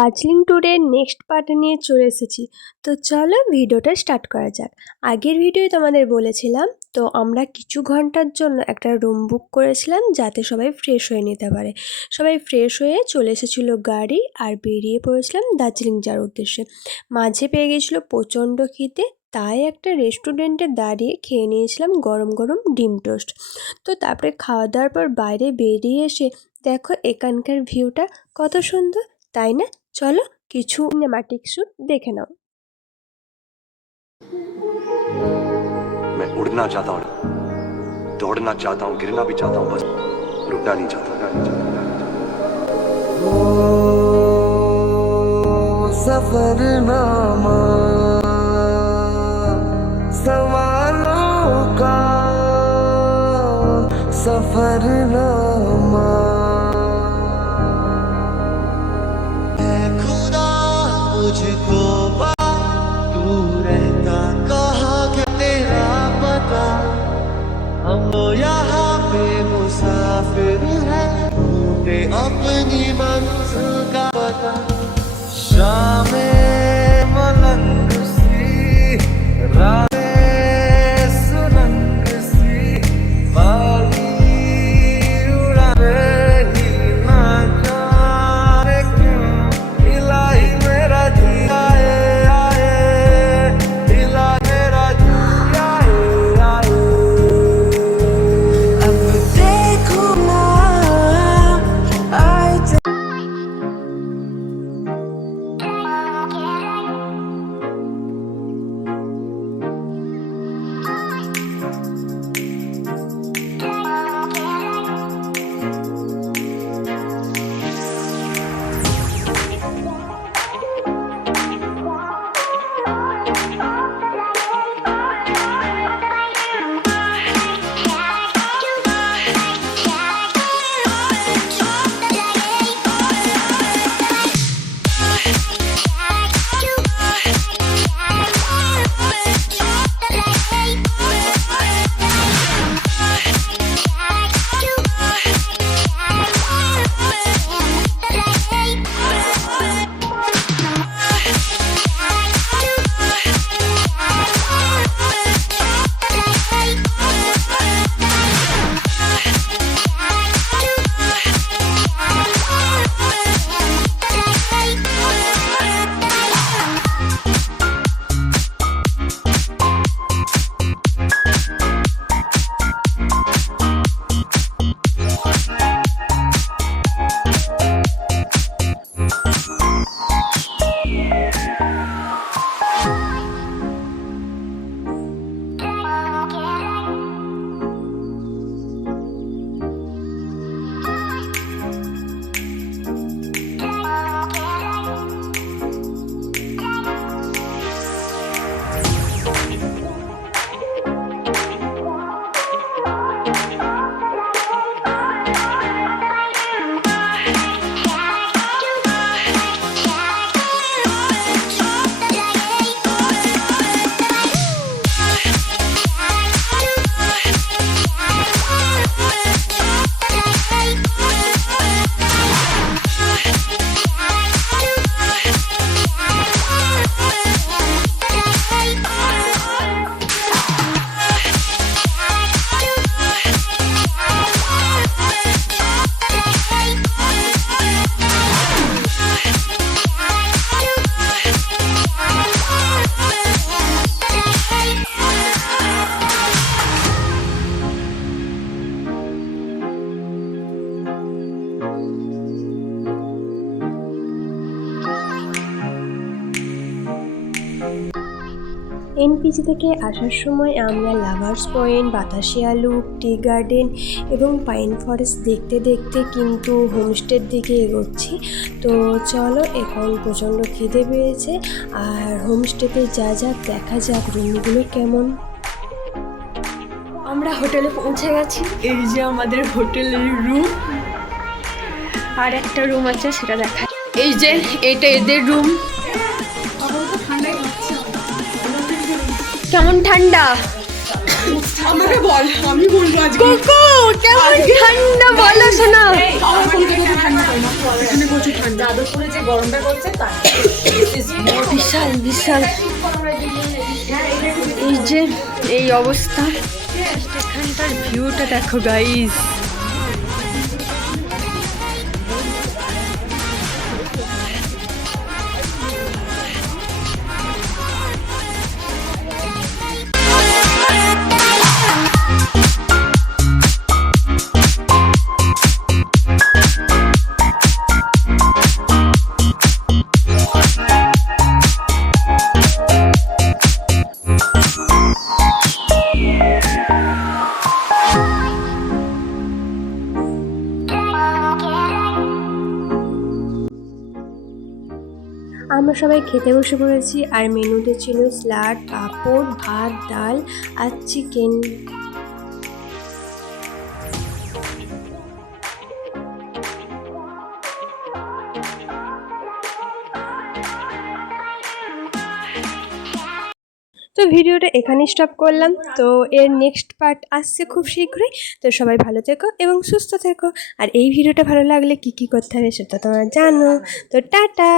দার্জিলিং ট্যুরের next part নিয়ে চলে এসেছি। তো চলো ভিডিওটা স্টার্ট করা যাক। আগের ভিডিওয় তোমাদের বলেছিলাম তো আমরা কিছু ঘন্টার জন্য একটা রুম বুক করেছিলাম যাতে সবাই ফ্রেশ হয়ে নিতে পারে। সবাই ফ্রেশ হয়ে চলে এসেছিলো গাড়ি আর বেরিয়ে পড়েছিলাম দার্জিলিং যাওয়ার উদ্দেশ্যে। মাঝে পেয়ে গেছিলো প্রচণ্ড খিদে, তাই একটা রেস্টুরেন্টে দাঁড়িয়ে খেয়ে নিয়েছিলাম গরম গরম ডিম টোস্ট। তো তারপরে খাওয়া দাওয়ার পর বাইরে বেরিয়ে এসে দেখো এখানকার ভিউটা কত সুন্দর, তাই না? চলো কিছু সিনেম্যাটিক শুট দেখে নাও। मैं उड़ना चाहता हूँ, दौड़ना चाहता हूँ, गिरना भी चाहता हूँ, बस रुकना नहीं चाहता। सफरनामा सवालों का सफरनामा है खुदा मुझको तू रहता कहाँ के तेरा पता, हम यहाँ पे मुसाफिर है ढूंढते अपनी मंजिल का पता। शामें मलंग सी रातें सुनंग सी बाली उड़ा रही ना जाने क्यों, इलाही मेरा जी आए आए, इलाही मेरा जी आए आए। अब देखो ना आए এনপিজি থেকে আসার সময় আমরা lovers point, Batasia loop, tea garden এবং পাইন ফরেস্ট দেখতে দেখতে কিন্তু হোমস্টের দিকে এগোচ্ছি। তো চলো, এখন প্রচণ্ড খিদে পেয়েছে আর হোমস্টেতে যা যাক দেখা যাক রুমগুলো কেমন। আমরা হোটেলে পৌঁছে গেছি, এই যে আমাদের হোটেলের রুম, আর একটা রুম আছে সেটা দেখা। এই যে এটা এদের রুম। কেমন ঠান্ডা, আমাকে বল, আমি বলবো আজকে। কোকো কেমন ঠান্ডা বলো শোনা। আমার কলকাতাতে ঠান্ডা হয় না, এখানে প্রচুর ঠান্ডা। যাদবপুরে যে গরমটা করছে তার বিশাল বিশাল এই যে এই অবস্থা, এখানটার ভিউটা দেখো গাইস। আমরা সবাই খেতে বসে পড়েছি আর মেনুতে ছিল স্যালাড, পাঁপড়, ভাত, ডাল আর চিকেন। তো ভিডিওটা এখানেই স্টপ করলাম। তো এর নেক্সট পার্ট আসছে খুব শীঘ্রই। তো সবাই ভালো থেকো এবং সুস্থ থেকো। আর এই ভিডিওটা ভালো লাগলে কী কী করতে হবে সেটা তোমরা জানো। তো টাটা।